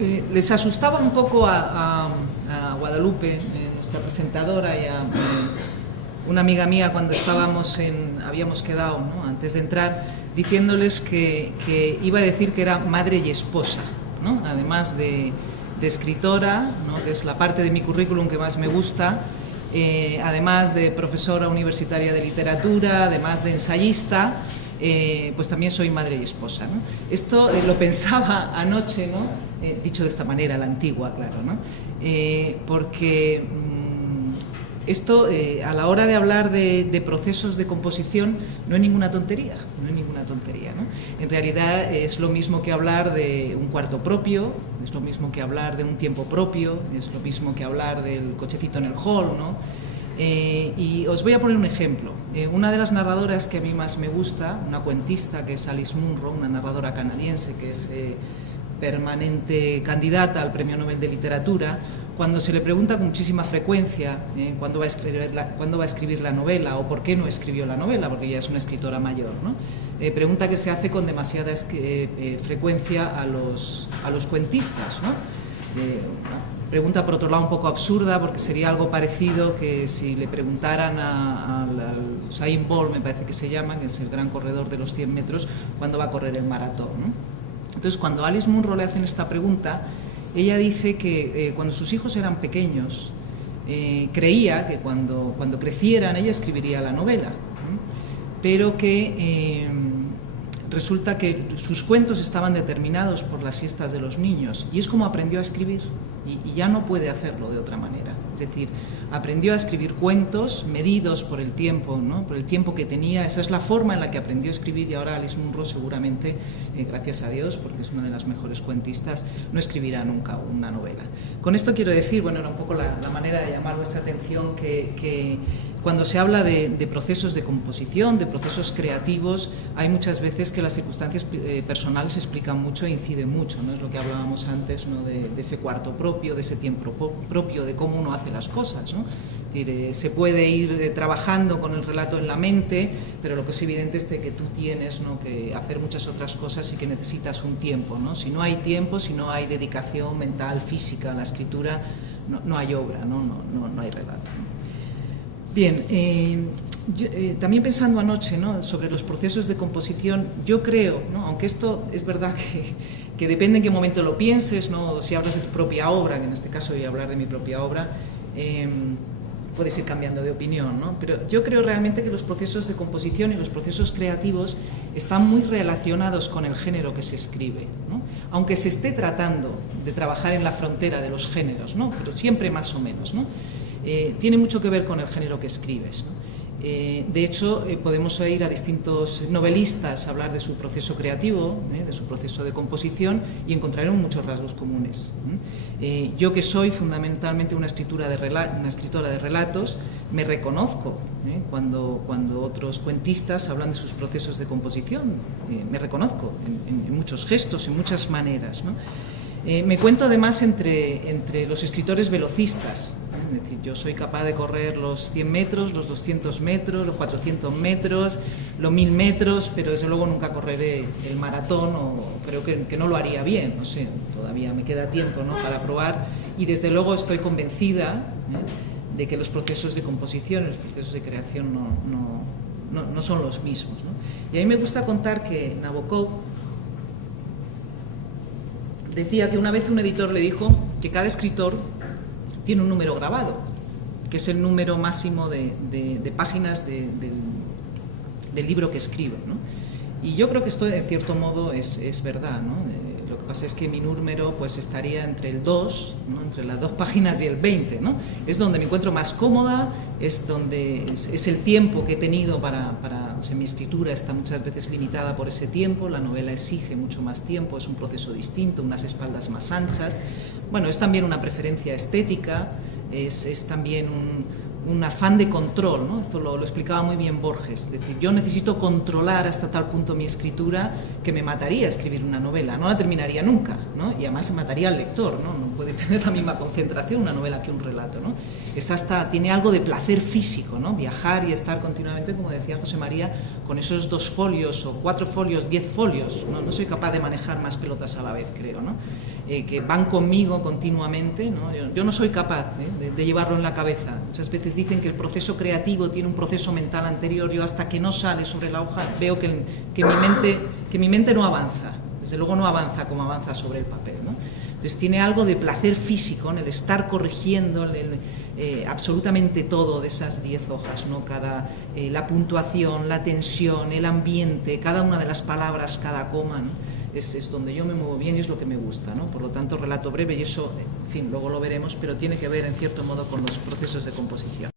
Les asustaba un poco a Guadalupe, nuestra presentadora, y a una amiga mía cuando habíamos quedado, ¿no?, antes de entrar, diciéndoles que iba a decir que era madre y esposa, ¿no?, además de escritora, ¿no?, que es la parte de mi currículum que más me gusta, además de profesora universitaria de literatura, además de ensayista, pues también soy madre y esposa, ¿no? Esto lo pensaba anoche, ¿no?, dicho de esta manera, la antigua, claro, ¿no?, porque esto, a la hora de hablar de procesos de composición, no es ninguna tontería, ¿no? En realidad es lo mismo que hablar de un cuarto propio, es lo mismo que hablar de un tiempo propio, es lo mismo que hablar del cochecito en el hall, ¿no? Y os voy a poner un ejemplo. Una de las narradoras que a mí más me gusta, una cuentista, que es Alice Munro, una narradora canadiense que es permanente candidata al Premio Nobel de Literatura, cuando se le pregunta con muchísima frecuencia cuándo va a escribir la novela o por qué no escribió la novela, porque ella es una escritora mayor, ¿no? Pregunta que se hace con demasiada frecuencia a los cuentistas, ¿no? Pregunta, por otro lado, un poco absurda, porque sería algo parecido que si le preguntaran al Usain Bolt, me parece que se llama, que es el gran corredor de los 100 metros, cuándo va a correr el maratón, ¿no? Entonces, cuando a Alice Munro le hacen esta pregunta, ella dice que cuando sus hijos eran pequeños, creía que cuando crecieran ella escribiría la novela, pero que resulta que sus cuentos estaban determinados por las siestas de los niños, y es como aprendió a escribir, y ya no puede hacerlo de otra manera. Es decir, aprendió a escribir cuentos medidos por el tiempo, ¿no?, por el tiempo que tenía. Esa es la forma en la que aprendió a escribir, y ahora Alice Munro seguramente, gracias a Dios, porque es una de las mejores cuentistas, no escribirá nunca una novela. Con esto quiero decir, bueno, era un poco la manera de llamar vuestra atención, que cuando se habla de procesos de composición, de procesos creativos, hay muchas veces que las circunstancias personales explican mucho e inciden mucho, ¿no? Es lo que hablábamos antes, ¿no?, de ese cuarto propio, de ese tiempo propio, de cómo uno hace las cosas, ¿no? Es decir, se puede ir trabajando con el relato en la mente, pero lo que es evidente es que tú tienes, ¿no?, que hacer muchas otras cosas y que necesitas un tiempo, ¿no? Si no hay tiempo, si no hay dedicación mental, física a la escritura, no hay obra, no hay relato, ¿no? Bien, también pensando anoche, ¿no?, sobre los procesos de composición, yo creo, ¿no?, aunque esto es verdad que depende en qué momento lo pienses, ¿no?, si hablas de tu propia obra, que en este caso voy a hablar de mi propia obra, puedes ir cambiando de opinión, ¿no? Pero yo creo realmente que los procesos de composición y los procesos creativos están muy relacionados con el género que se escribe, ¿no?, aunque se esté tratando de trabajar en la frontera de los géneros, ¿no?, pero siempre más o menos, ¿no? Tiene mucho que ver con el género que escribes, ¿no? De hecho, podemos oír a distintos novelistas hablar de su proceso creativo, de su proceso de composición, y encontraremos muchos rasgos comunes. Yo, que soy fundamentalmente una escritora de relatos, me reconozco cuando otros cuentistas hablan de sus procesos de composición. Me reconozco en muchos gestos, en muchas maneras, ¿no? Me cuento además entre los escritores velocistas. Es decir, yo soy capaz de correr los 100 metros, los 200 metros, los 400 metros, los 1000 metros, pero desde luego nunca correré el maratón, o creo que no lo haría bien, no sé, todavía me queda tiempo, ¿no?, para probar, y desde luego estoy convencida de que los procesos de composición, los procesos de creación no son los mismos, ¿no? Y a mí me gusta contar que Nabokov decía que una vez un editor le dijo que cada escritor tiene un número grabado, que es el número máximo de páginas del libro que escribe, ¿no? Y yo creo que esto, de cierto modo, es verdad, ¿no? Lo que pasa es que mi número pues estaría entre el 2, ¿no?, entre las 2 páginas y el 20, ¿no? Es donde me encuentro más cómoda, es donde es el tiempo que he tenido o sea, mi escritura está muchas veces limitada por ese tiempo, la novela exige mucho más tiempo, es un proceso distinto, unas espaldas más anchas. Bueno, es también una preferencia estética, es también un afán de control, ¿no? Esto lo explicaba muy bien Borges, es decir, yo necesito controlar hasta tal punto mi escritura que me mataría escribir una novela, no la terminaría nunca, ¿no? Y además se mataría al lector, ¿no? No puede tener la misma concentración una novela que un relato, ¿no? Tiene algo de placer físico, ¿no? Viajar y estar continuamente, como decía José María, con esos 2 folios o 4 folios, 10 folios, ¿no? No soy capaz de manejar más pelotas a la vez, creo, ¿no? Que van conmigo continuamente, ¿no? Yo no soy capaz de llevarlo en la cabeza. Muchas veces dicen que el proceso creativo tiene un proceso mental anterior. Yo hasta que no sale sobre la hoja veo que mi mente no avanza, desde luego no avanza como avanza sobre el papel, ¿no? Entonces tiene algo de placer físico en el estar corrigiendo absolutamente todo de esas 10 hojas, ¿no? La puntuación, la tensión, el ambiente, cada una de las palabras, cada coma, ¿no? Es donde yo me muevo bien y es lo que me gusta, ¿no? Por lo tanto, relato breve, y eso, en fin, luego lo veremos, pero tiene que ver en cierto modo con los procesos de composición.